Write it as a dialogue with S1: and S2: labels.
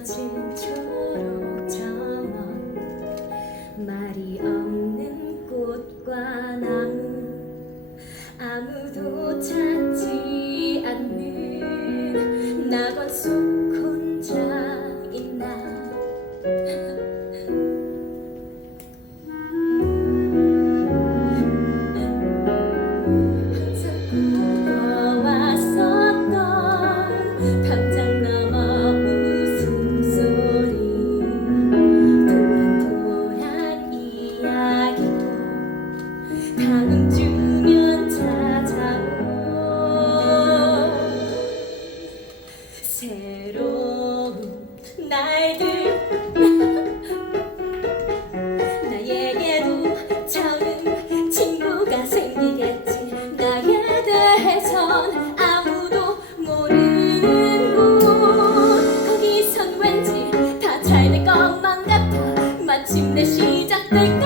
S1: 사라진 초록 정원. 말이 없는 꽃과 나무 아무도 찾지 않는 낙원 속 혼자 있나. 다음 주면 찾아온 새로운 날들. 나에게도 처음 친구가 생기겠지. 나에 대해선 아무도 모르는 거기선 왠지 다 잘 될 것만 같아. 마침내 시작될